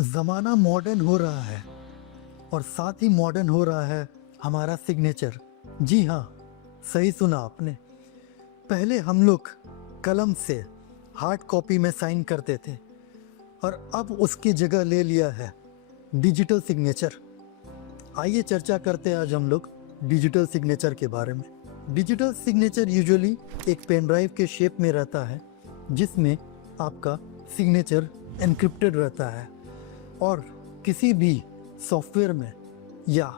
ज़माना मॉडर्न हो रहा है और साथ ही मॉडर्न हो रहा है हमारा सिग्नेचर। जी हाँ, सही सुना आपने। पहले हम लोग कलम से हार्ड कॉपी में साइन करते थे और अब उसकी जगह ले लिया है डिजिटल सिग्नेचर। आइए चर्चा करते हैं आज हम लोग डिजिटल सिग्नेचर के बारे में। डिजिटल सिग्नेचर यूजुअली एक पेन ड्राइव के शेप में रहता है जिसमें आपका सिग्नेचर एन्क्रिप्टेड रहता है और किसी भी सॉफ्टवेयर में या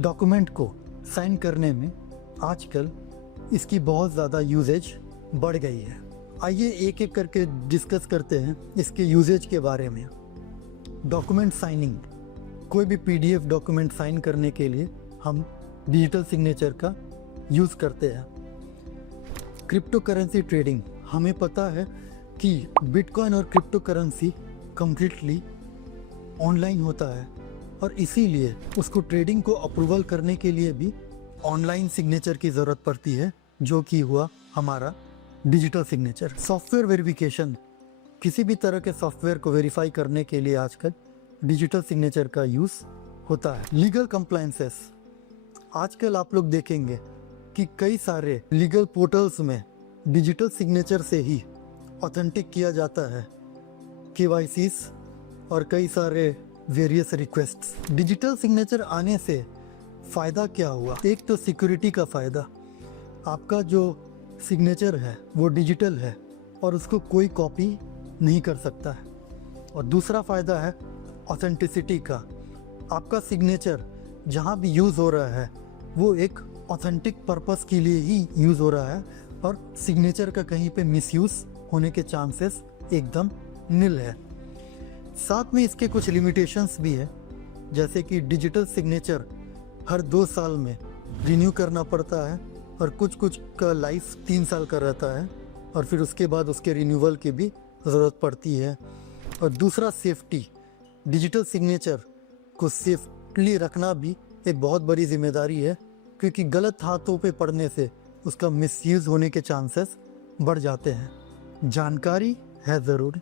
डॉक्यूमेंट को साइन करने में आजकल इसकी बहुत ज़्यादा यूजेज बढ़ गई है। आइए एक एक करके डिस्कस करते हैं इसके यूजेज के बारे में। डॉक्यूमेंट साइनिंग, कोई भी पीडीएफ डॉक्यूमेंट साइन करने के लिए हम डिजिटल सिग्नेचर का यूज़ करते हैं। क्रिप्टो करेंसी ट्रेडिंग, हमें पता है कि बिटकॉइन और क्रिप्टो करेंसी कम्प्लीटली ऑनलाइन होता है और इसीलिए उसको ट्रेडिंग को अप्रूवल करने के लिए भी ऑनलाइन सिग्नेचर की ज़रूरत पड़ती है, जो कि हुआ हमारा डिजिटल सिग्नेचर। सॉफ्टवेयर वेरिफिकेशन, किसी भी तरह के सॉफ्टवेयर को वेरीफाई करने के लिए आजकल डिजिटल सिग्नेचर का यूज़ होता है। लीगल कंप्लायंसेस, आजकल आप लोग देखेंगे कि कई सारे लीगल पोर्टल्स में डिजिटल सिग्नेचर से ही ऑथेंटिक किया जाता है केवाईसीस और कई सारे वेरियस रिक्वेस्ट्स। डिजिटल सिग्नेचर आने से फ़ायदा क्या हुआ? एक तो सिक्योरिटी का फ़ायदा, आपका जो सिग्नेचर है वो डिजिटल है और उसको कोई कॉपी नहीं कर सकता है। और दूसरा फ़ायदा है ऑथेंटिसिटी का, आपका सिग्नेचर जहाँ भी यूज़ हो रहा है वो एक ऑथेंटिक पर्पस के लिए ही यूज़ हो रहा है और सिग्नेचर का कहीं पे मिसयूज़ होने के चांसेस एकदम निल है। साथ में इसके कुछ लिमिटेशंस भी है, जैसे कि डिजिटल सिग्नेचर हर 2 साल में रिन्यू करना पड़ता है और कुछ का लाइफ 3 साल का रहता है और फिर उसके बाद उसके रिन्यूअल की भी ज़रूरत पड़ती है। और दूसरा सेफ्टी, डिजिटल सिग्नेचर को सेफली रखना भी एक बहुत बड़ी जिम्मेदारी है, क्योंकि गलत हाथों पे पड़ने से उसका मिसयूज़ होने के चांसेस बढ़ जाते हैं। जानकारी है ज़रूरी।